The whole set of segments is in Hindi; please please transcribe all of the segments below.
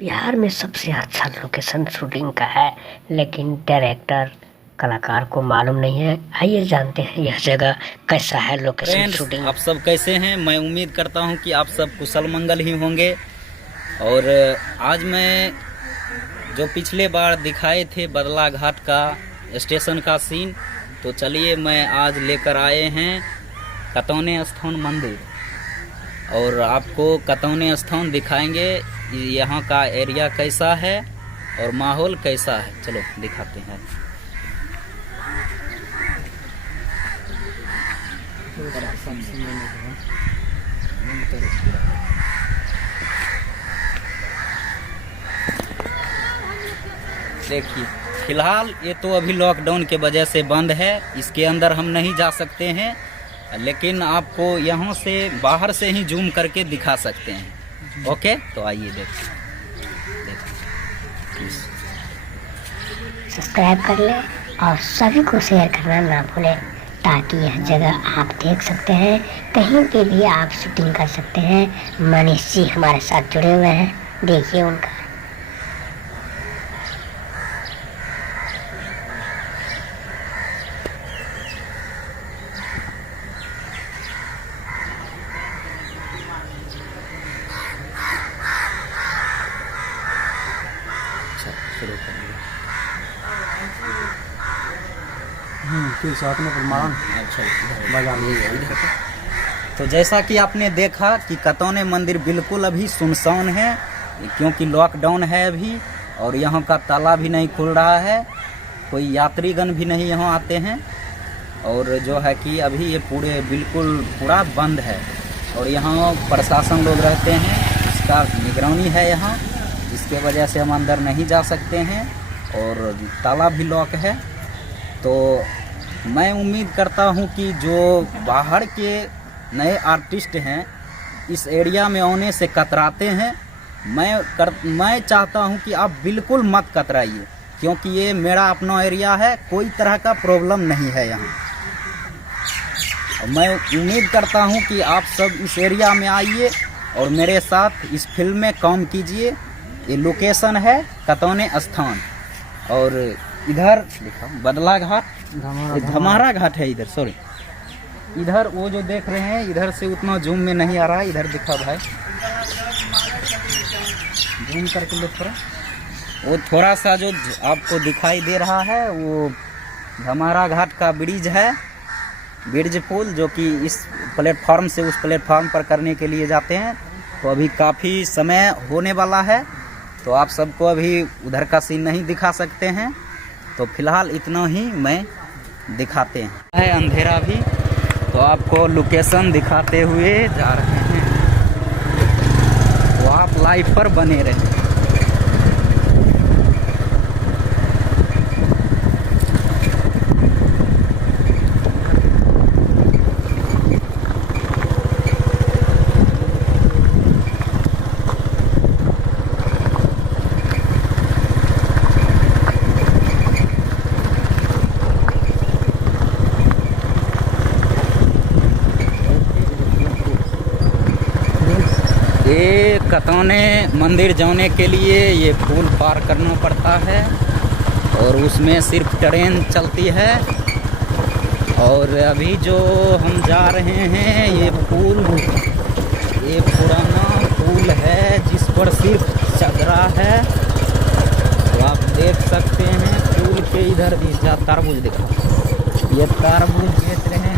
बिहार में सबसे अच्छा लोकेशन शूटिंग का है, लेकिन डायरेक्टर कलाकार को मालूम नहीं है। आइए जानते हैं यह जगह कैसा है लोकेशन फ्रेंड्स, शूटिंग। आप सब कैसे हैं? मैं उम्मीद करता हूं कि आप सब कुशल मंगल ही होंगे। और आज मैं जो पिछले बार दिखाए थे बदला घाट का स्टेशन का सीन, तो चलिए मैं आज लेकर आए हैं कतौने स्थान मंदिर और आपको कतौने स्थान दिखाएंगे। यहाँ का एरिया कैसा है और माहौल कैसा है, चलो दिखाते हैं। देखिए, फिलहाल ये तो अभी लॉकडाउन के वजह से बंद है, इसके अंदर हम नहीं जा सकते हैं, लेकिन आपको यहाँ से बाहर से ही जूम करके दिखा सकते हैं। ओके, तो आइए देखिए। सब्सक्राइब कर ले और सभी को शेयर करना ना भूलें, ताकि यह जगह आप देख सकते हैं। कहीं पे भी आप शूटिंग कर सकते हैं। मनीष जी हमारे साथ जुड़े हुए हैं, देखिए उनका। शुरू करिए। फिर साथ में प्रमाण तो जैसा कि आपने देखा कि कतौने मंदिर बिल्कुल अभी सुनसान है, क्योंकि लॉकडाउन है अभी और यहाँ का ताला भी नहीं खुल रहा है, कोई यात्रीगण भी नहीं यहाँ आते हैं। और जो है कि अभी ये पूरा बंद है और यहाँ प्रशासन लोग रहते हैं, इसका निगरानी है यहाँ, इसके वजह से हम अंदर नहीं जा सकते हैं और ताला भी लॉक है। तो मैं उम्मीद करता हूं कि जो बाहर के नए आर्टिस्ट हैं इस एरिया में आने से कतराते हैं, मैं चाहता हूं कि आप बिल्कुल मत कतराइए, क्योंकि ये मेरा अपना एरिया है, कोई तरह का प्रॉब्लम नहीं है यहाँ। मैं उम्मीद करता हूं कि आप सब इस एरिया में आइए और मेरे साथ इस फिल्म में काम कीजिए। ये लोकेशन है कतौने स्थान और इधर लिखा बदला घाट, धमारा घाट है इधर, सॉरी। इधर वो जो देख रहे हैं, इधर से उतना जूम में नहीं आ रहा है, इधर दिखा भाई, जूम करके लो थोड़ा। वो थोड़ा सा जो आपको दिखाई दे रहा है वो धमारा घाट का ब्रिज है, ब्रिज पुल, जो कि इस प्लेटफॉर्म से उस प्लेटफॉर्म पर करने के लिए जाते हैं। तो अभी काफ़ी समय होने वाला है, तो आप सबको अभी उधर का सीन नहीं दिखा सकते हैं, तो फिलहाल इतना ही मैं दिखाते हैं। है अंधेरा भी, तो आपको लोकेशन दिखाते हुए जा रहे हैं, तो आप लाइव पर बने रहें। ये कतौने मंदिर जाने के लिए ये पुल पार करना पड़ता है और उसमें सिर्फ ट्रेन चलती है। और अभी जो हम जा रहे हैं ये पुराना पुल है जिस पर सिर्फ चदरा है, तो आप देख सकते हैं। पुल के इधर भी तरबूज दिखा, ये तरबूज बेच रहे हैं।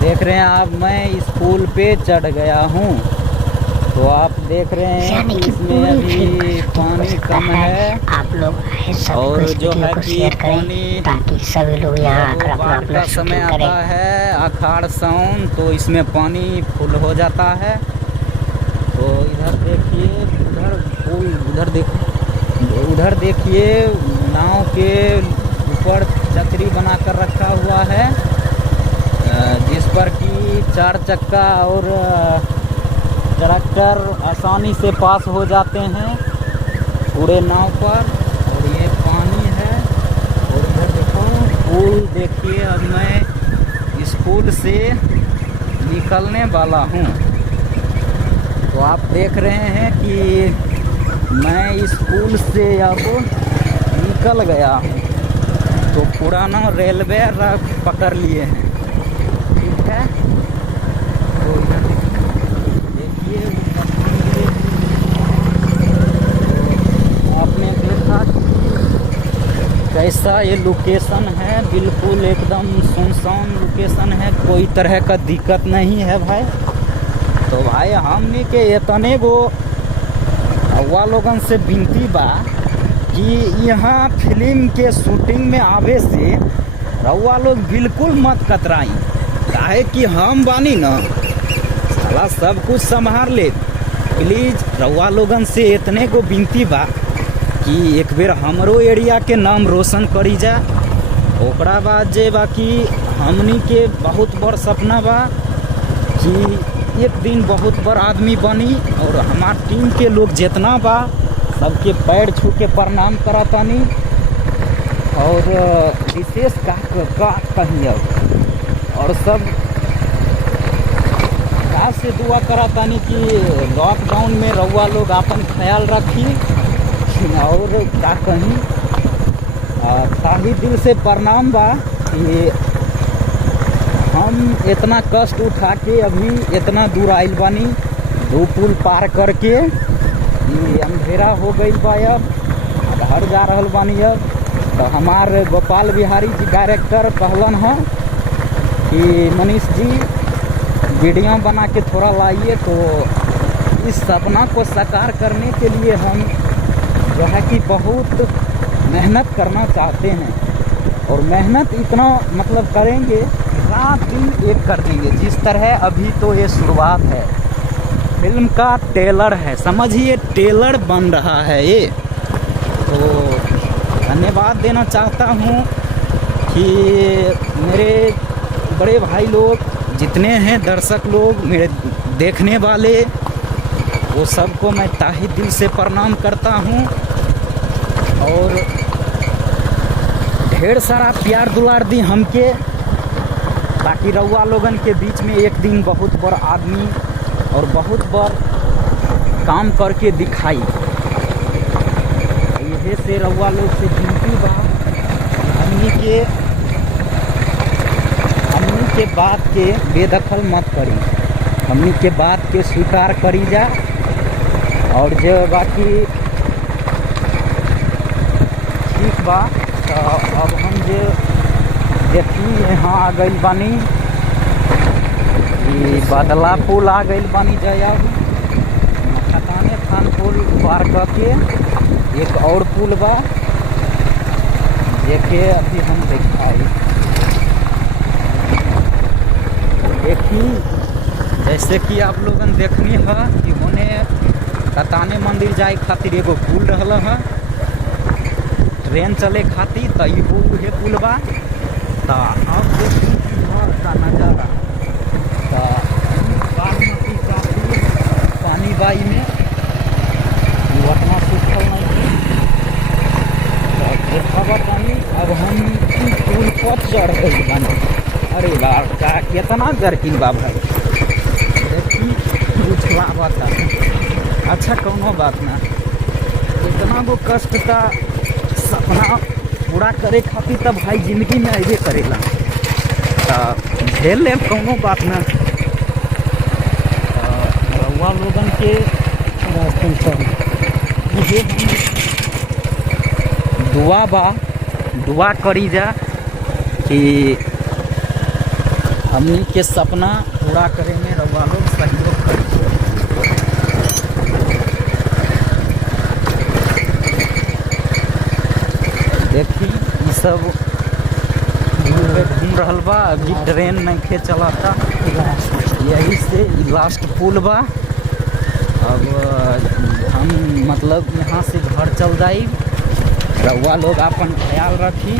देख रहे हैं आप, मैं इस पुल पे चढ़ गया हूँ, तो आप देख रहे हैं कि इसमें अभी पानी कम है। आप लोग और जो है कि पानी ताकि सभी लोग यहाँ आकर अपना का समय आता है आषाढ़ सावन, तो इसमें पानी फुल हो जाता है। तो इधर देखिए, उधर देखिए नाव के ऊपर छतरी बनाकर रखा हुआ है, जिस पर कि 4 चक्का और ट्रैक्टर आसानी से पास हो जाते हैं पूरे नाव पर। और ये पानी है और इधर देखो पुल देखिए। अब मैं इस स्कूल से निकलने वाला हूँ। तो आप देख रहे हैं कि मैं स्कूल से अब निकल गया हूँ। तो पुराना रेलवे पकड़ लिए हैं, ठीक है। तो देखिए आपने देखा कैसा ये लोकेशन है, बिल्कुल एकदम सुनसान लोकेशन है, कोई तरह का दिक्कत नहीं है भाई। तो भाई हमने के इतने गो अव्वा लोगन से विनती बा कि यहाँ फिल्म के शूटिंग में आवे से रउआ लोग बिल्कुल मत कतराई, काहे कि हम बानी ना साला सब कुछ संभाल ले। प्लीज रउआ लोगन से इतने को विनती बा कि एक बेर हमरो एरिया के नाम रोशन करी जा। ओकरा बाद जे बाकी हमनी के बहुत बड़ सपना बा कि एक दिन बहुत बड़ आदमी बनी, और हमार टीम के लोग जितना बा सबके पैर छू के प्रणाम करतानी। और विशेष का कहीं और सब का से दुआ करतानी कि लॉकडाउन में रउआ लोग अपन ख्याल रखी। और का कहीं ताही दिल से प्रणाम बा कि हम इतना कष्ट उठा के अभी इतना दूर आइल बानी, 2 पुल पार करके। ये अंधेरा हो गई बा, अब घर जा रहल बानी। अब तो हमारे गोपाल बिहारी जी डायरेक्टर कहलन है कि मनीष जी वीडियो बना के थोड़ा लाइए। तो इस सपना को साकार करने के लिए हम जो है कि बहुत मेहनत करना चाहते हैं, और मेहनत इतना मतलब करेंगे, रात दिन एक कर देंगे। जिस तरह अभी तो ये शुरुआत है, फिल्म का ट्रेलर है, समझिए ट्रेलर बन रहा है ये। तो धन्यवाद देना चाहता हूँ कि मेरे बड़े भाई लोग जितने हैं, दर्शक लोग मेरे देखने वाले, वो सबको मैं ताहे दिल से प्रणाम करता हूँ। और ढेर सारा प्यार दुलार दी हमके, ताकि रउआ लोगन के बीच में एक दिन बहुत बड़ा आदमी और बहुत बड़ काम करके दिखाई। यही से रउआ लोग से विनती बा, हमनी के बात के बेदखल मत करी, हमनी के बात के स्वीकार करी जा। और जो बाकी ठीक बा, तो अब हम जो देखी यहाँ आ गई बानी, ये बदला पुल आ गई बानी। जब खताने खान पुल पार करके एक और पुल बा जेके अभी हम दिखाई। देखी जैसे कि आप लोगन देखनी है कि होने कताने मंदिर जाए खातिर एगो पुल रहल है, ट्रेन चले खातिर, तो ये पुल बा। तो अब घर का नज़ारा, तो बागमती काफी पानी बाई में उतना सूखल नहीं, तो देखा पानी। अब हम पुल पर चढ़ गई बानी। अरे बाप का कितना जर्किन बा भाई, देखी उछला बता। अच्छा कौनो बात ना, इतना वो कष्ट का सपना पूरा करे खातिर तब भाई जिंदगी में अबे करेला, तो झेल ले, कौनो बात ना। रउआ लोगन के दुआ करी जा कि हमनी के सपना पूरा करे में रउआ लोग सहयोग करी। देखी ये सब घूम रहल बा, अभी ट्रेन नहीं चलाता, यही से लास्ट पुल बा। अब हम मतलब यहाँ से घर चल जाई, रउआ लोग अपन ख्याल रखी।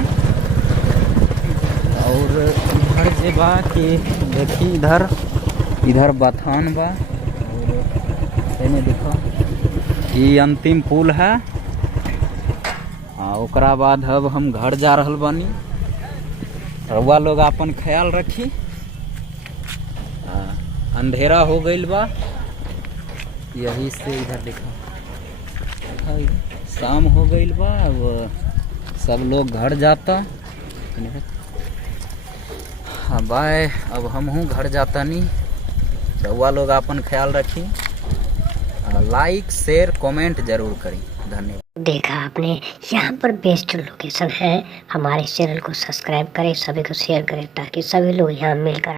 और इधर जे बा कि देखी इधर बथान बा, और देखो ये अंतिम पुल है। ओकरा बाद अब हम घर जा रहल बानी, रउआ लोग अपन ख्याल रखी। अंधेरा हो गईल बा, यही से इधर देखा शाम हो गईल बा। अब सब लोग घर जाता। हाँ बाय, अब हम हूँ घर जाता नहीं। रउआ लोग अपन ख्याल रखी, लाइक शेयर कमेंट जरूर करी। धन्यवाद। देखा आपने, यहाँ पर बेस्ट लोकेशन है। हमारे चैनल को सब्सक्राइब करें, सभी को शेयर करें ताकि सभी लोग यहाँ मिलकर